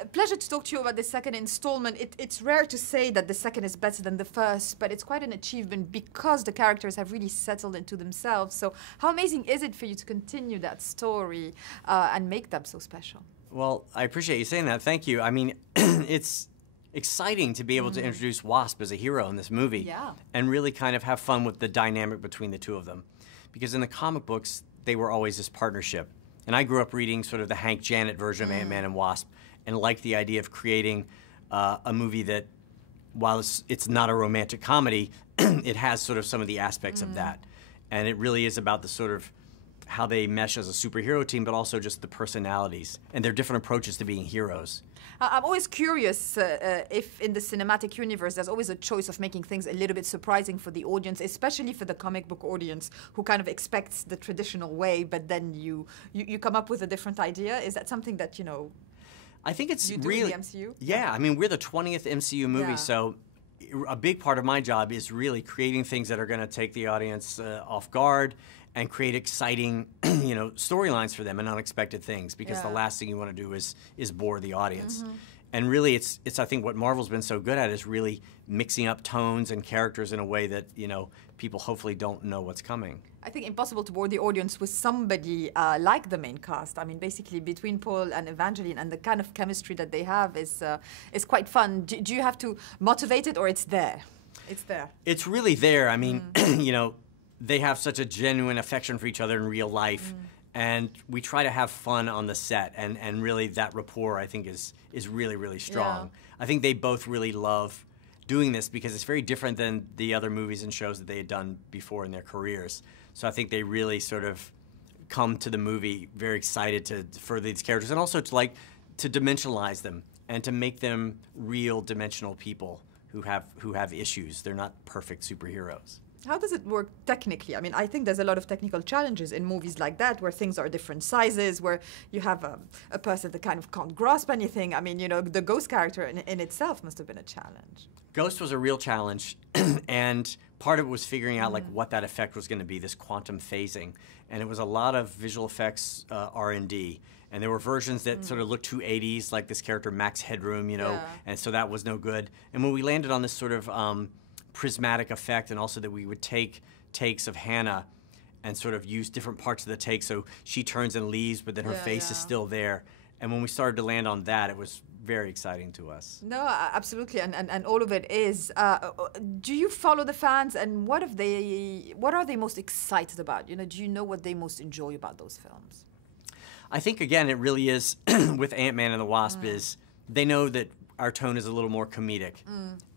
A pleasure to talk to you about the second installment. It's rare to say that the second is better than the first, but it's quite an achievement because the characters have really settled into themselves. So how amazing is it for you to continue that story and make them so special? Well, I appreciate you saying that. Thank you. I mean, it's exciting to be able to introduce Wasp as a hero in this movie and really kind of have fun with the dynamic between the two of them. Because in the comic books, they were always this partnership. And I grew up reading sort of the Hank Janet version of Ant-Man and Wasp and liked the idea of creating a movie that, while it's not a romantic comedy, it has sort of some of the aspects of that. And it really is about the sort of how they mesh as a superhero team, but also just the personalities and their different approaches to being heroes. I'm always curious if in the cinematic universe there's always a choice of making things a little bit surprising for the audience, especially for the comic book audience who kind of expects the traditional way, but then you come up with a different idea. Is that something that, you know, I think it's you do really in the MCU? Yeah, I mean, we're the 20th MCU movie, so a big part of my job is really creating things that are going to take the audience off guard and create exciting, you know, storylines for them and unexpected things, because the last thing you want to do is bore the audience. And really, it's I think what Marvel's been so good at is really mixing up tones and characters in a way that, you know, people hopefully don't know what's coming. I think impossible to bore the audience with somebody like the main cast. I mean, basically between Paul and Evangeline and the kind of chemistry that they have is quite fun. Do you have to motivate it, or it's there? It's there. It's really there. I mean, you know, they have such a genuine affection for each other in real life. And we try to have fun on the set, and really that rapport, I think, is really, really strong. I think they both really love doing this because it's very different than the other movies and shows that they had done before in their careers. So I think they really sort of come to the movie very excited to further these characters, and also to dimensionalize them and to make them real dimensional people who have issues. They're not perfect superheroes. How does it work technically? I mean, I think there's a lot of technical challenges in movies like that, where things are different sizes, where you have a person that kind of can't grasp anything. I mean, you know, the Ghost character in itself must have been a challenge. Ghost was a real challenge, and part of it was figuring out like what that effect was going to be, this quantum phasing. And it was a lot of visual effects R&D. And there were versions that sort of looked too 80s, like this character Max Headroom, you know, and so that was no good. And when we landed on this sort of prismatic effect, and also that we would take takes of Hannah and sort of use different parts of the take, so she turns and leaves, but then her face is still there. And when we started to land on that, it was very exciting to us. No, absolutely, and all of it is. Do you follow the fans, and what are they most excited about? You know, do you know what they most enjoy about those films? I think, again, it really is, with Ant-Man and the Wasp, is they know that our tone is a little more comedic.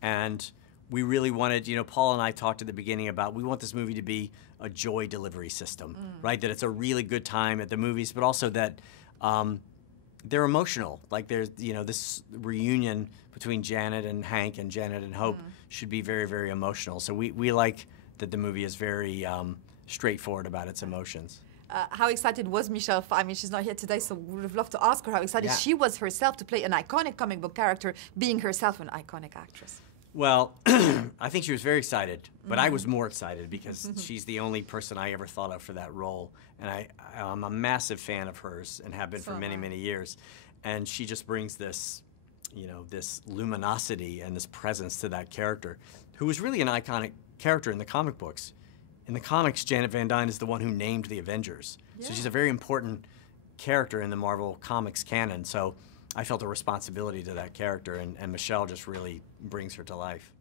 And we really wanted, you know, Paul and I talked at the beginning about, we want this movie to be a joy delivery system, right? That it's a really good time at the movies, but also that they're emotional. Like there's, you know, this reunion between Janet and Hank and Janet and Hope should be very, very emotional. So we like that the movie is very straightforward about its emotions. How excited was Michelle? I mean, she's not here today, so we would have loved to ask her how excited she was herself to play an iconic comic book character, being herself an iconic actress. Well, I think she was very excited, but I was more excited because she's the only person I ever thought of for that role. And I'm a massive fan of hers and have been for many, many years. And she just brings this, you know, this luminosity and this presence to that character, who was really an iconic character in the comic books. In the comics, Janet Van Dyne is the one who named the Avengers. So she's a very important character in the Marvel Comics canon. So I felt a responsibility to that character, and Michelle just really brings her to life.